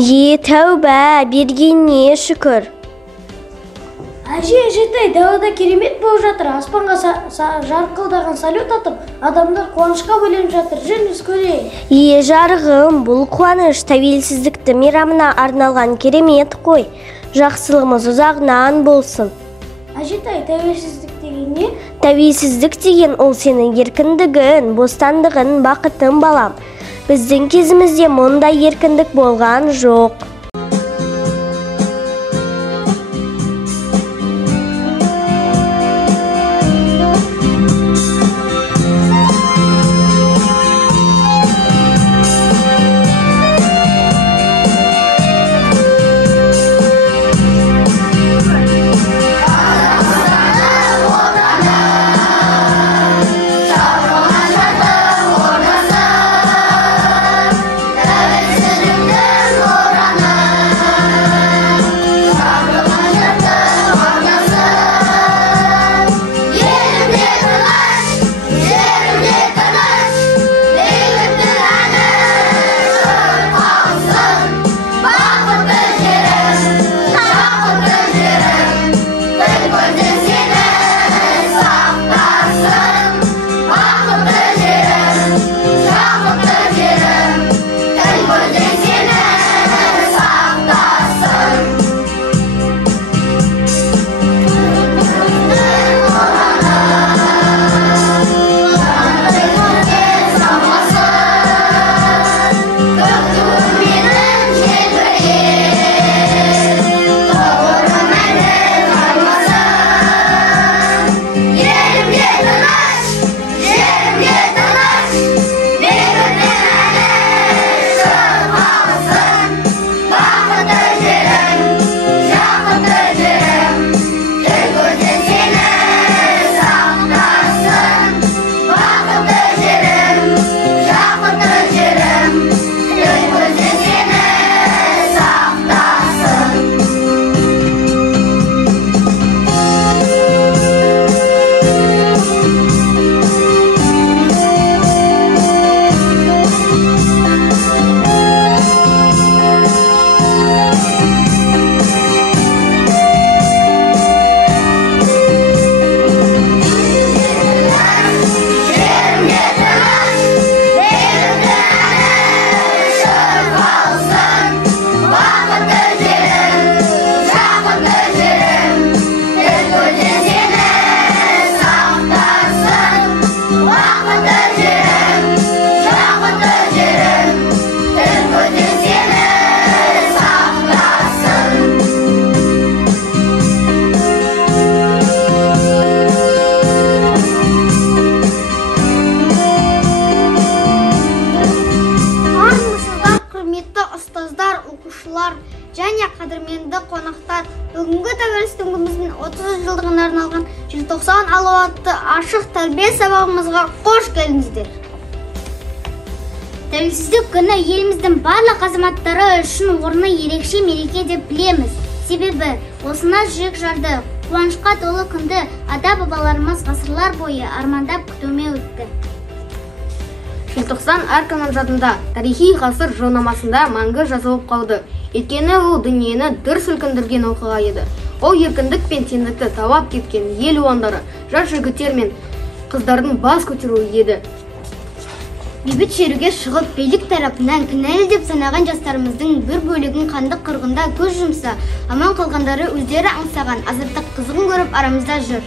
Тәуба, бергеніне шүкір. Әжетай, далада керемет болып жатыр. Аспанға жарқылдаған салют атып, адамдар қуанышқа бөленіп жатыр. Жүріңіз көрейік. Жарығым, бұл қуаныш тәуелсіздікті мейрамына арналған керемет қой. Жақсылығымыз ұзағынан болсын. Әжетай, тәуелсіздік деген не? Тәуелсіздік деген ол сенің еркіндігін, бостандығын, бақытын балам. Біздің кезімізде мұндай еркіндік болған жоқ. және қадірменді қонақтар, бүгінгі тәуелсіздігіміздің 30 жылдығына арналған желтоқсан алауы атты ашық тәрбие сабағымызға қош келдіңіздер. Тәуелсіздік күні еліміздің барлық азаматтары үшін орны ерекше мереке деп білеміз. Себебі осына жүрек жарды, қуанышқа толы күнді ата-бабаларымыз ғасырлар бойы армандап күтумен өтті. Желтоқсан әркімнің жадында, тарихи ғасыр жолнамасында мәңгі жазылып қалды. Өйткені ол дүниені дүр сілкіндірген оқиға еді. Ол еркіндік пен теңдікті талап кеткен ел ұландары, жас жігіттер мен қыздардың бас көтеруі еді. Бейбіт шеруге шығып, билік тарапынан кінәлі деп санаған жастарымыздың бір бөлігін қанды қырғында көз жұмса, аман қалғандары өздері аңсаған азаттық қызығын көріп арамызда жүр.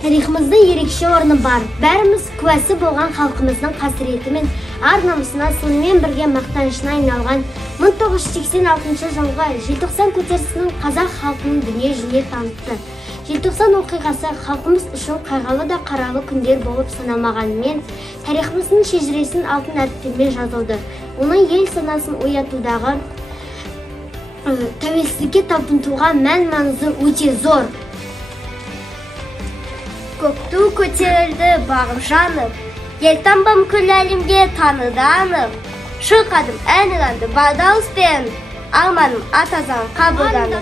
Тарихымыздың ерекше орны бар. Бәріміз куәсі болған халқымыздың қасіреті мен ар-намысына сонымен бірге мақтанышына айналған 1986 жылғы желтоқсан көтерілісінің қазақ халқының дүние жүзіне танытты. Желтоқсан оқиғасы халқымыз үшін қайғылы да қаралы күндер болып саналмағанымен, тарихымыздың шежіресін алтын әріптермен жазылды. Оның ел санасын оятудағы тәуелсіздікке талпынуға мән-маңызы өте зор. Көкту көтерілді бағым жанып, елтамбам күл әлемге таныды анып. Шырқадым әнұранды бар дауыспен, арманым атазан қабылданып.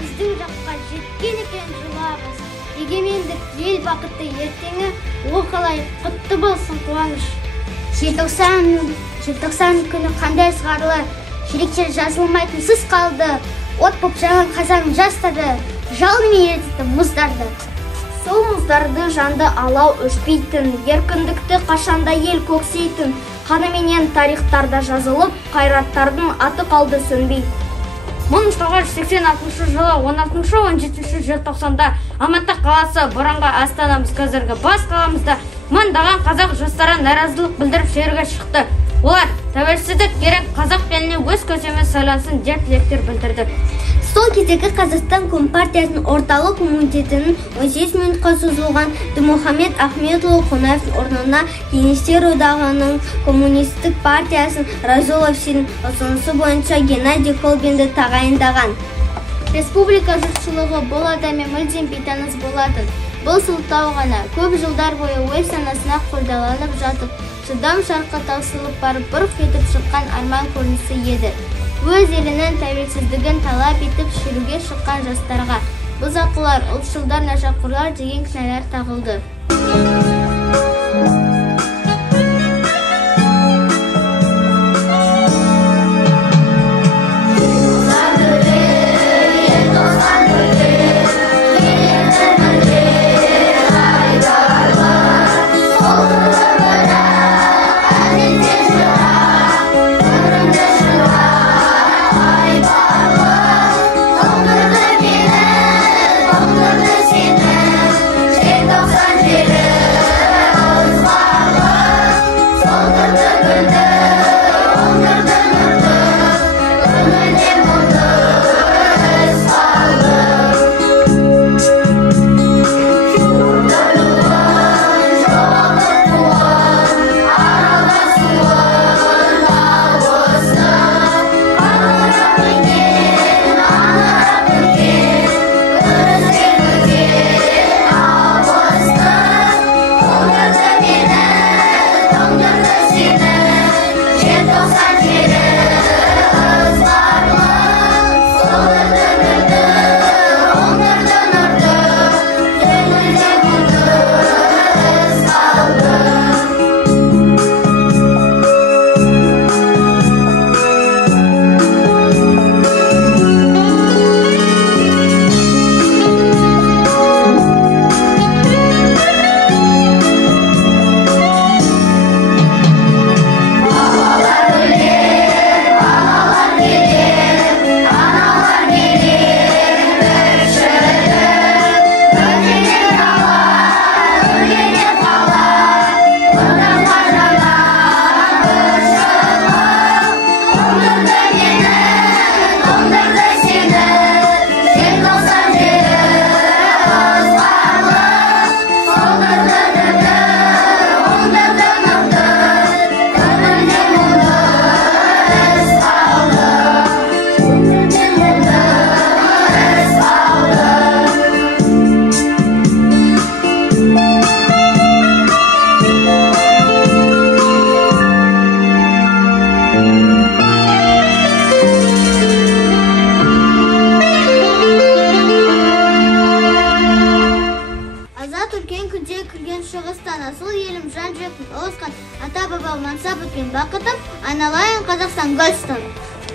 Біздің жаққа жеткен екен жылағыз. Егемендік ел бақытты ертеңі, ол қалай құтты болсын қуаныш. Желтоқсан күні қандай ызғарлы, жүректер жазылмайтын сыз қалды. От боп жанған қазан жастарды, жалынмен ерітті мұздарды. Сол мұздарды жанды алау өшпейтін, еркіндікті қашанда ел көксейтін, қаныменен тарихтарда жазылып, қайраттардың аты қалды сөнбей. 1986 жылы 16-17 желтоқсанда Алматы қаласы бұрынғы Астанамыз қазіргі бас қаламызда мыңдаған қазақ жастары наразылық білдіріп шеруге шықты. Олар тәуелсіздік керек, қазақ еліне өз көсемі сайлансын деп тілектер білдірді. Сол кездегі Қазақстан Компартиясының орталық комитетінің 18 минутқа созылған Дінмұхамед Ахметұлы Қонаевтың орнына Кеңестер одағының коммунистік партиясын Разуловтың ұсынысы бойынша Геннадий Колбинді тағайындаған. Республика жұртшылығы бұл адаммен мүлдем бейтаныс болатын. Бұл сылтау ғана көп жылдар бойы ой санасына қордаланып жатып, шыдам шарқы таусылып барып бұрқ етіп шыққан арман көрінісі еді. Өз елінің тәуелсіздігін талап етіп шеруге шыққан жастарға бұзақылар, ұлтшылдар, нашақорлар деген кінәлар тағылды.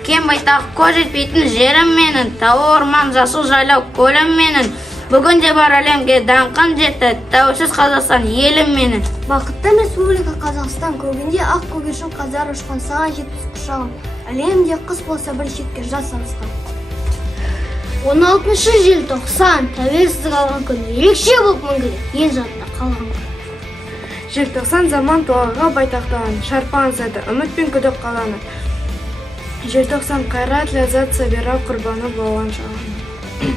Кем байтақ көз етпейтін жерім менің, тауы орман жасыл жайлау көлім менің. Бүгінде бар әлемге даңқын жетті, тәуелсіз Қазақстан елім менің. Бақытты Республика Қазақстан көгінде ақ көгершін қаздар ұшқан саған жетпіс құшағым. Әлемде қыс болса бір шетке жас алысқан. 16 желтоқсан тәуелсіздік алған күн ерекше болып мәңгілік ел жадында қалған. Желтоқсан заман туғанға байтақтаған, шарпан сәті, үміт пен күдік қаланы. Желтоқсан қайрат ләззат сабира құрбаны болған шағын.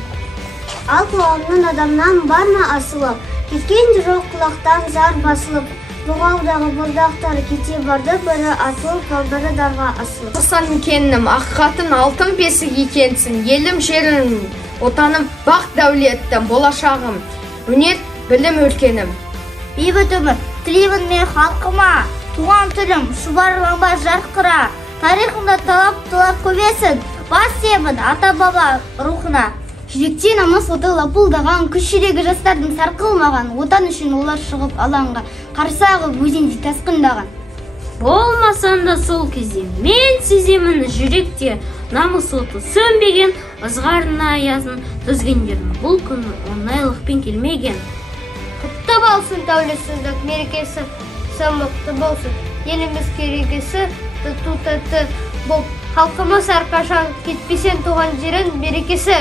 Ал қоғамның адамнан бар ма асылы, кеткен жоқ құлақтан зар басылып, бұғаудағы бұлдақтар кете барды, бірі атылып, бірі дарға асылып. Желтоқсан мекенім, ақиқатын алтын бесік екенсің, елім жерім, отаным бақ дәулеттім, болашағым, өнер білім өлкенім. Бейбіт өмір, тілеймін мен халқыма, туған тілім, шұбарланба жарқыра, тарихында талап көбесін, бас иемін ата-баба рухына. Жүректе намыс оты лапылдаған, күш жүрегі жастардың сарқылмаған, отан үшін олар шығып алаңға, қарсағы өзенде тасқындаған. Болмасан да сол кезде мен сеземін жүректе намыс оты сөнбеген, ызғардың аязын түзгендердің бұл күні оңайлықпен келмеген. Құтты болсын тәуелсіздік мерекесі, мықты болсын. Еліміз керегесі тұтаты бол. Халқымыз әрқашан кетпесен туған жерін берекесі.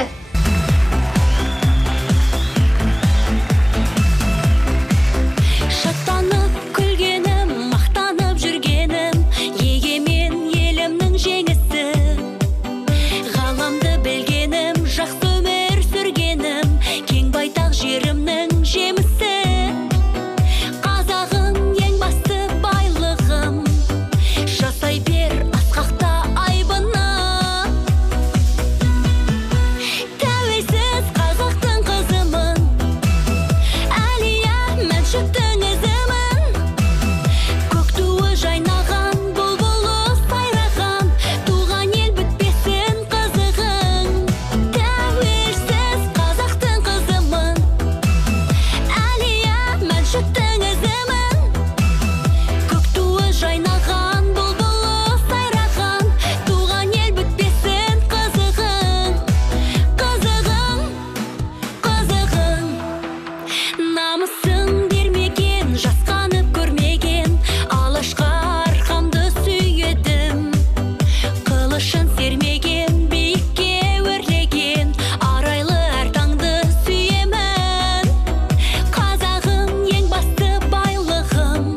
Шаттанып күлгенім, мақтанып жүргенім, егемен елімнің жеңісі. Ғаламды білгенім, жақсы өмір сүргенім, кең байтақ жерімнің жемісі. Қазағым ең басты байлығым, жасай бер асқақта айбыны. Тәуелсіз қазақтың қызымын, Әлия Мәншүктің ізімін. Көк туы жайнаған, бұлбұлы сайраған, туған ел бітпесін қызығың. Тәуелсіз қазақтың қызымын, Әлия Мәншүктің ізімін. Көк туы жайнаған, бұлбұлы сайраған, туған ел бітпесін қызығың. Қызығың, қызығың. Намысын бермеген, жасқанып көрмеген, алашқа арқамды сүйедім. Қылышын сермеген, биікке өрлеген, арайлы әр таңды сүйемін. Қазағым ең басты байлығым,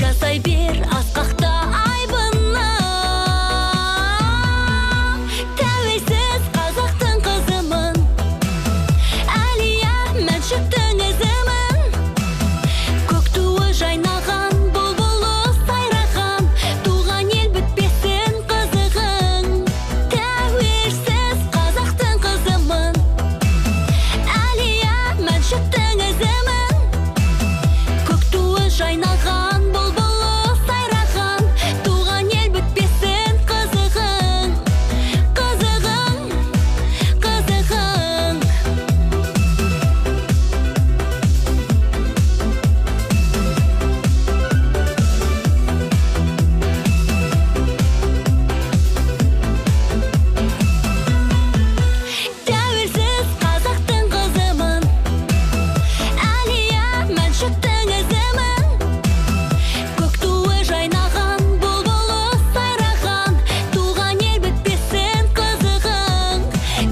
жасай бер асқақта айбыны. Тәуелсіз қазақтың қызымын, Әлия Мәншүктің ізімін. Көк туы жайнаған, бұлбұлы сайраған, туған ел бітпесін қызығың. Тәуелсіз қазақтың қызымын, Әлия Мәншүктің ізімін. Көк туы жайнаған, бұлбұлы сайраған, туған ел бітпесін қызығың. Қызығың, қызығың. Тәуелсіз қазақтың қызымын, Әлия Мәншүктің ізімін. Көк туы жайнаған, бұлбұлы сайраған, туған ел бітпесін қызығың.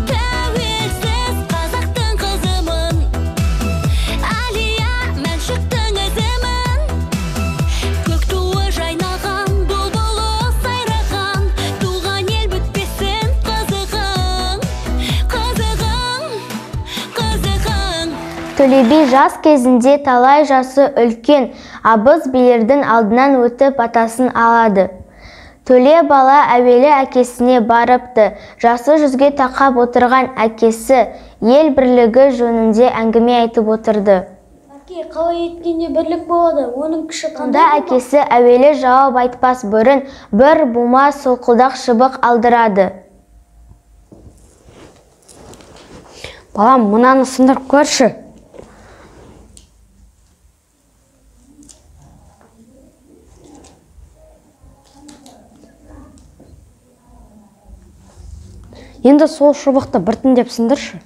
Тәуелсіз қазақтың қызымын, Әлия Мәншүктің ізімін. Көк туы жайнаған, бұлбұлы сайраған, туған ел бітпесін қызығың. Қызығың, қызығың. Төле би жас кезінде талай жасы үлкен абыз билердің алдынан өтіп атасын алады. Төле бала әуелі әкесіне барыпты. Жасы 100-ге тақап отырған әкесі ел бірлігі жөнінде әңгіме айтып отырды. Әке, қалай еткенде бірлік болады, оның күші Онда қандай? әкесі әуелі жауап айтпас бұрын бір бума солқылдақ шыбық алдырады. Балам, мынаны сындырып көрші. Енді сол шыбықты біртіндеп сындыршы.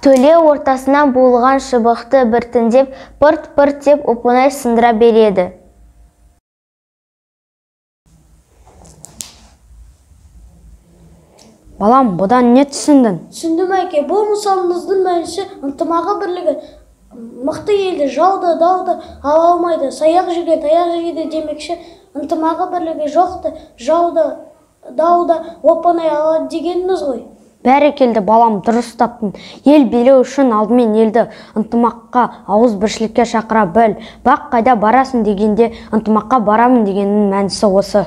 Төле ортасынан буылған шыбықты біртіндеп пырт-пырт деп оп-оңай сындыра береді. Балам, бұдан не түсіндің? Түсіндім әке, бұл мысалымыздың мәнісі ынтымағы бірлігі. Мықты елді жауды, дауды ала алмайды, саяқ жүрген таяқ жейді демекші. Ынтымағы бірлігі жоқты, жауды, дауды оп-оңай алады дегеніміз ғой. Бәрекелді балам, дұрыс таптың. Ел билеу үшін алдымен елді ынтымаққа, ауызбіршілікке шақыра біл. Бақ қайда барасың дегенде ынтымаққа барамын дегеннің мәнісі осы.